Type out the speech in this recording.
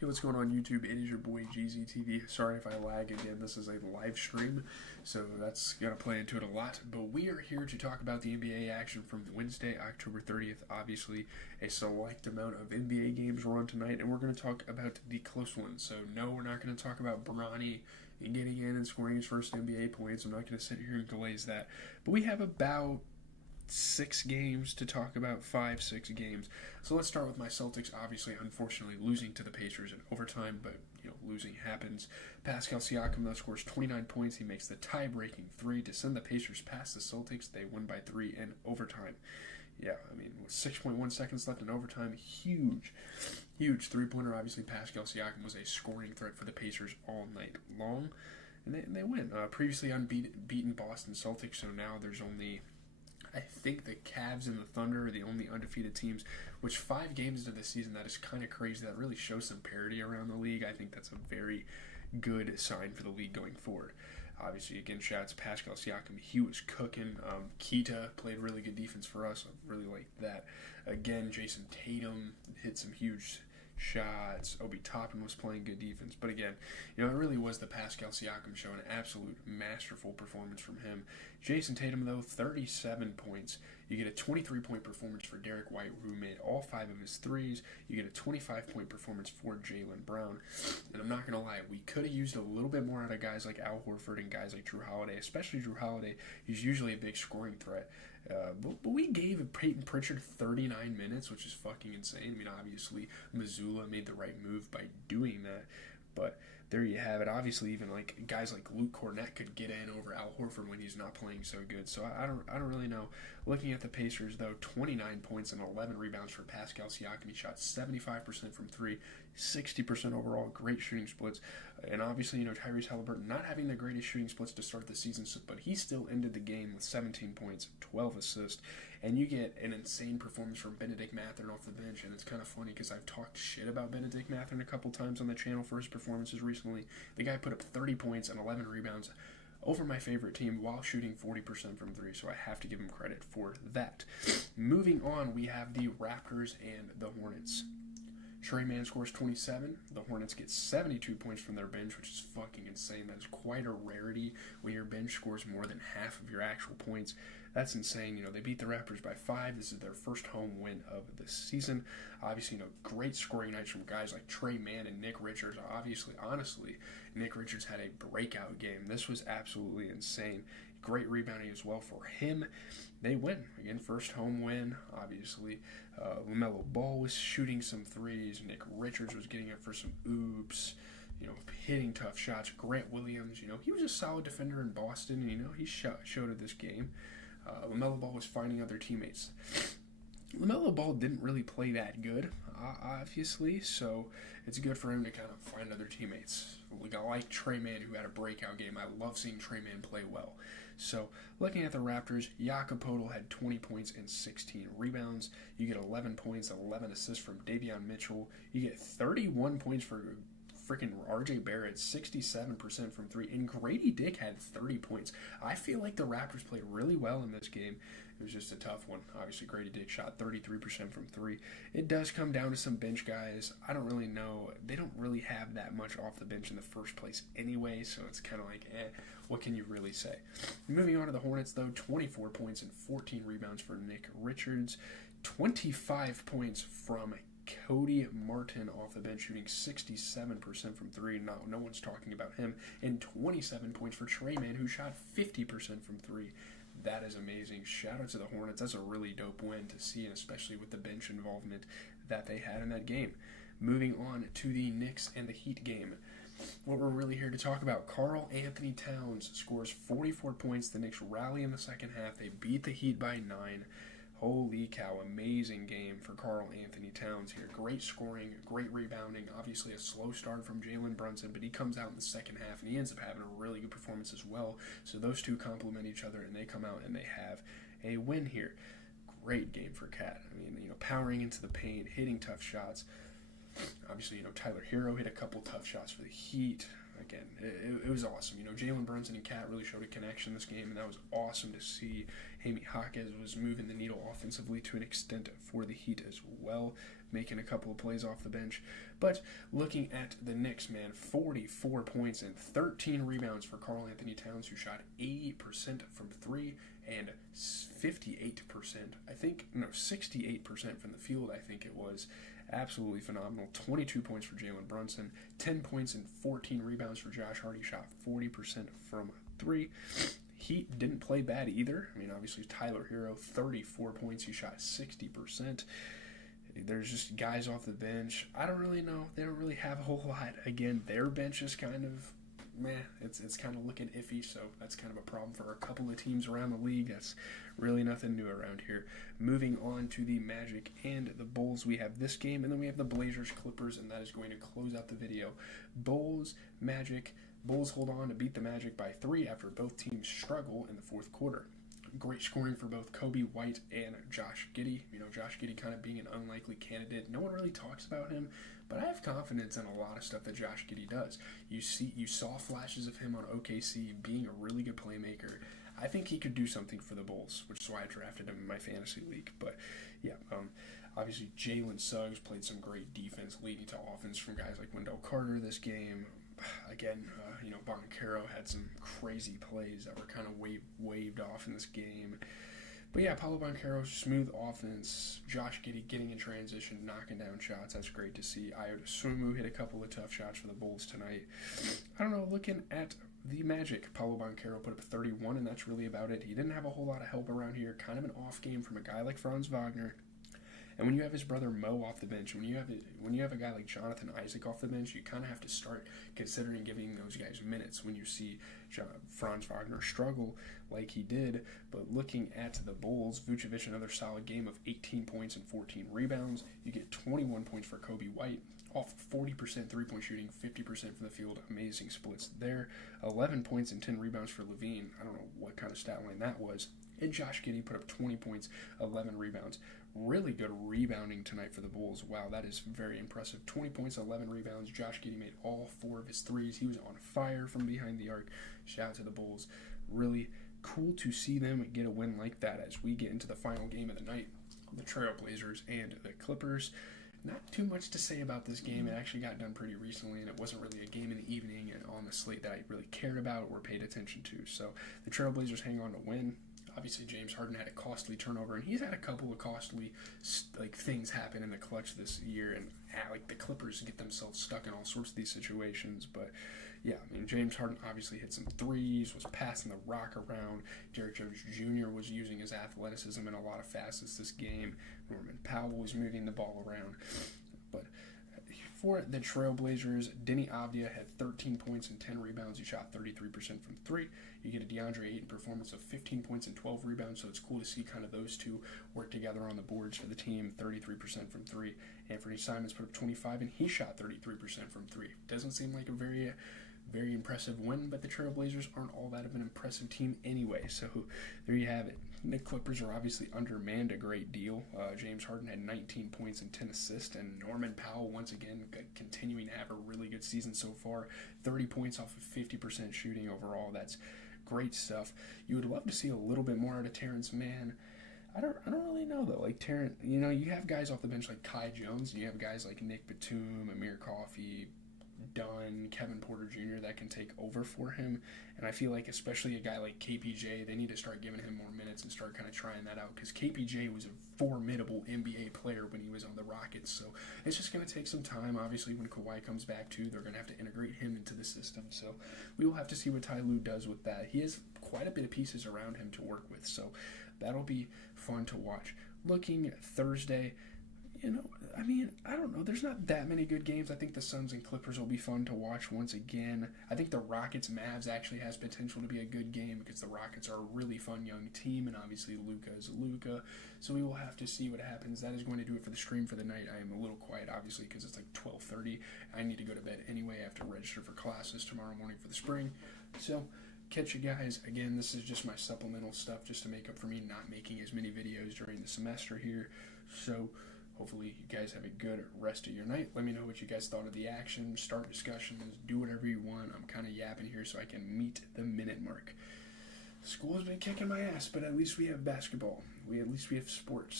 Hey, what's going on YouTube? It is your boy GZTV. Sorry if I lag again. This is a live stream, so that's going to play into it a lot. But we are here to talk about the NBA action from Wednesday, October 30th. Obviously, a select amount of NBA games were on tonight, and we're going to talk about the close ones. So, no, we're not going to talk about Bronny and getting in and scoring his first NBA points. I'm not going to sit here and glaze that. But we have about 6 games to talk about, 5-6 games. So let's start with my Celtics. Obviously, unfortunately, losing to the Pacers in overtime, but losing happens. Pascal Siakam though scores 29 points. He makes the tie-breaking three to send the Pacers past the Celtics. They win by 3 in overtime. Yeah, I mean, with 6.1 seconds left in overtime, huge three-pointer. Obviously, Pascal Siakam was a scoring threat for the Pacers all night long, and they win. Previously unbeaten Boston Celtics, so now there's only, I think, the Cavs and the Thunder are the only undefeated teams, which 5 games into the season, that is kind of crazy. That really shows some parity around the league. I think that's a very good sign for the league going forward. Obviously, again, shout out to Pascal Siakam. He was cooking. Keita played really good defense for us. I really liked that. Again, Jason Tatum hit some huge shots. Obi Toppin was playing good defense. But again, it really was the Pascal Siakam show, an absolute masterful performance from him. Jason Tatum, though, 37 points. You get a 23-point performance for Derek White, who made all 5 of his threes. You get a 25-point performance for Jaylen Brown. And I'm not going to lie, we could have used a little bit more out of guys like Al Horford and guys like Jrue Holiday, especially Jrue Holiday. He's usually a big scoring threat. But we gave Peyton Pritchard 39 minutes, which is fucking insane. I mean, obviously, Missoula made the right move by doing that. But there you have it. Obviously, even like guys like Luke Cornett could get in over Al Horford when he's not playing so good. So I don't really know. Looking at the Pacers, though, 29 points and 11 rebounds for Pascal Siakam. He shot 75% from 3, 60% overall. Great shooting splits. And obviously, Tyrese Haliburton not having the greatest shooting splits to start the season, but he still ended the game with 17 points, 12 assists. And you get an insane performance from Bennedict Mathurin off the bench. And it's kind of funny because I've talked shit about Bennedict Mathurin a couple times on the channel for his performances recently. The guy put up 30 points and 11 rebounds over my favorite team while shooting 40% from 3, so I have to give him credit for that. Moving on, we have the Raptors and the Hornets. Tre Mann scores 27. The Hornets get 72 points from their bench, which is fucking insane. That is quite a rarity when your bench scores more than half of your actual points. That's insane. They beat the Raptors by 5. This is their first home win of the season. Obviously, great scoring nights from guys like Tre Mann and Nick Richards. Honestly, Nick Richards had a breakout game. This was absolutely insane. Great rebounding as well for him. They win. Again, first home win, obviously. LaMelo Ball was shooting some threes. Nick Richards was getting up for some oops. Hitting tough shots. Grant Williams, he was a solid defender in Boston. He showed at this game. LaMelo Ball was finding other teammates. LaMelo Ball didn't really play that good, obviously, so it's good for him to kind of find other teammates. I like Tre Mann, who had a breakout game. I love seeing Tre Mann play well. So, looking at the Raptors, Jakob Poeltl had 20 points and 16 rebounds. You get 11 points and 11 assists from Davion Mitchell. You get 31 points for freaking RJ Barrett, 67% from 3, and Grady Dick had 30 points. I feel like the Raptors played really well in this game. It was just a tough one. Obviously, Grady Dick shot 33% from 3. It does come down to some bench guys. I don't really know. They don't really have that much off the bench in the first place anyway, so it's kind of like, what can you really say? Moving on to the Hornets, though, 24 points and 14 rebounds for Nick Richards. 25 points from Cody Martin off the bench, shooting 67% from 3. No one's talking about him. And 27 points for Tre Mann, who shot 50% from 3. That is amazing. Shout out to the Hornets. That's a really dope win to see, and especially with the bench involvement that they had in that game. Moving on to the Knicks and the Heat game. What we're really here to talk about, Karl Anthony Towns scores 44 points. The Knicks rally in the second half. They beat the Heat by 9. Holy cow, amazing game for Karl Anthony Towns here. Great scoring, great rebounding. Obviously a slow start from Jalen Brunson, but he comes out in the second half and he ends up having a really good performance as well. So those two complement each other and they come out and they have a win here. Great game for Cat. I mean, powering into the paint, hitting tough shots. Obviously, Tyler Hero hit a couple tough shots for the Heat. Again, it was awesome. Jalen Brunson and Cat really showed a connection this game, and that was awesome to see. Jaime Jaquez was moving the needle offensively to an extent for the Heat as well. making a couple of plays off the bench. But looking at the Knicks, man, 44 points and 13 rebounds for Karl Anthony Towns, who shot 80% from three and 58%, 68% from the field, I think it was. Absolutely phenomenal. 22 points for Jalen Brunson, 10 points and 14 rebounds for Josh Hart. He shot 40% from three. He didn't play bad either. I mean, obviously, Tyler Hero, 34 points. He shot 60%. There's just guys off the bench. I don't really know. They don't really have a whole lot. Again, their bench is kind of meh. It's kind of looking iffy, so that's kind of a problem for a couple of teams around the league. That's really nothing new around here. Moving on to the Magic and the Bulls, we have this game, and then we have the Blazers Clippers, and that is going to close out the video. Bulls, Magic. Bulls hold on to beat the Magic by 3 after both teams struggle in the fourth quarter. Great scoring for both Kobe White and Josh Giddey. You know, Josh Giddey kind of being an unlikely candidate. No one really talks about him, but I have confidence in a lot of stuff that Josh Giddey does. You saw flashes of him on OKC being a really good playmaker. I think he could do something for the Bulls, which is why I drafted him in my fantasy league. But yeah, obviously Jalen Suggs played some great defense, leading to offense from guys like Wendell Carter this game. Again, Banchero had some crazy plays that were kind of waved off in this game. But yeah, Paolo Banchero, smooth offense. Josh Giddey getting in transition, knocking down shots. That's great to see. Ayo Dosunmu hit a couple of tough shots for the Bulls tonight. I don't know, looking at the Magic, Paolo Banchero put up 31, and that's really about it. He didn't have a whole lot of help around here. Kind of an off game from a guy like Franz Wagner. And when you have his brother Mo off the bench, when you have a guy like Jonathan Isaac off the bench, you kind of have to start considering giving those guys minutes when you see Franz Wagner struggle like he did. But looking at the Bulls, Vucevic, another solid game of 18 points and 14 rebounds. You get 21 points for Kobe White, off 40% three-point shooting, 50% from the field. Amazing splits there. 11 points and 10 rebounds for Levine. I don't know what kind of stat line that was. And Josh Giddey put up 20 points, 11 rebounds. Really good rebounding tonight for the Bulls. Wow, that is very impressive. 20 points, 11 rebounds. Josh Giddey made all 4 of his threes. He was on fire from behind the arc. Shout out to the Bulls. Really cool to see them get a win like that as we get into the final game of the night. The Trailblazers and the Clippers. Not too much to say about this game. It actually got done pretty recently, and it wasn't really a game in the evening and on the slate that I really cared about or paid attention to. So the Trailblazers hang on to win. Obviously, James Harden had a costly turnover, and he's had a couple of costly things happen in the clutch this year, and the Clippers get themselves stuck in all sorts of these situations. But yeah, I mean, James Harden obviously hit some threes, was passing the rock around. Derrick Jones Jr. was using his athleticism in a lot of facets this game. Norman Powell was moving the ball around. But for the Trailblazers, Denny Avdia had 13 points and 10 rebounds. He shot 33% from 3. You get a DeAndre Ayton performance of 15 points and 12 rebounds, so it's cool to see kind of those two work together on the boards for the team, 33% from 3. Anthony Simons put up 25, and he shot 33% from 3. Doesn't seem like a very impressive win, but the Trailblazers aren't all that of an impressive team anyway, so there you have it. The Clippers are obviously undermanned a great deal. James Harden had 19 points and 10 assists, and Norman Powell, once again, continuing to have a really good season so far. 30 points off of 50% shooting overall. That's great stuff. You would love to see a little bit more out of Terrence Mann. I don't really know, though. Like, Terrence, you have guys off the bench like Kai Jones, and you have guys like Nick Batum, Amir Coffey, Dunn, Kevin Porter Jr. that can take over for him, and I feel like especially a guy like KPJ, they need to start giving him more minutes and start kind of trying that out, because KPJ was a formidable NBA player when he was on the Rockets, so it's just going to take some time. Obviously, when Kawhi comes back too, they're going to have to integrate him into the system, so we will have to see what Ty Lue does with that. He has quite a bit of pieces around him to work with, so that'll be fun to watch. Looking Thursday, I don't know. There's not that many good games. I think the Suns and Clippers will be fun to watch once again. I think the Rockets-Mavs actually has potential to be a good game because the Rockets are a really fun young team, and obviously Luka is Luka. So we will have to see what happens. That is going to do it for the stream for the night. I am a little quiet, obviously, because it's like 12:30. I need to go to bed anyway. I have to register for classes tomorrow morning for the spring. So catch you guys. Again, this is just my supplemental stuff just to make up for me not making as many videos during the semester here. So hopefully you guys have a good rest of your night. Let me know what you guys thought of the action. Start discussions. Do whatever you want. I'm kind of yapping here so I can meet the minute mark. School has been kicking my ass, but at least we have basketball. At least we have sports.